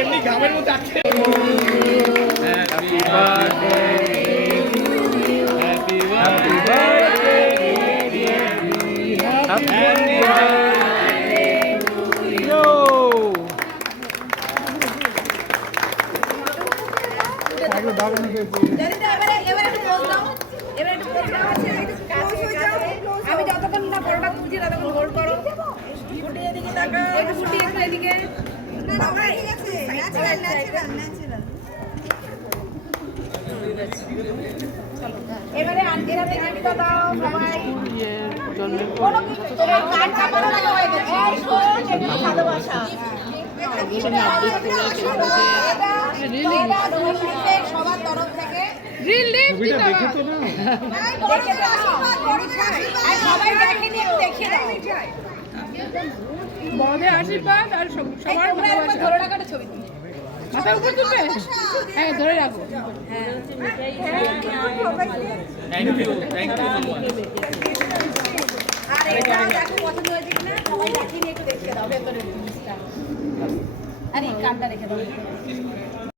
এমনি ঘামের মধ্যে আটকে আমি যতক্ষণ না পরোটা তুলছি ততক্ষণ হোল্ড করো। ফুটি এদিকে তাকাও, একটু ফুটি একটু এদিকে। এবারে আন্টির হাতে গিফটটা দাও সবাই। কোনো কিছু তোরা কান কাপানো না হয়ে গেছে। এই শোন, এটা ভালোবাসা। সবার তরফ থেকে সবাই দেখেনি, দেখে দাও। বড়দের আশীর্বাদ আর সবার ভালোবাসা। ধরে রাখাটা ছবি তুলি। মাথার উপর তুলবে? হ্যাঁ, ধরে রাখো। আর এটা দেখো পছন্দ হয়েছে কিনা, সবাই দেখিনি একটু দেখিয়ে দাও ভেতরের জিনিসটা। আর এই কার্ডটা রেখে দাও।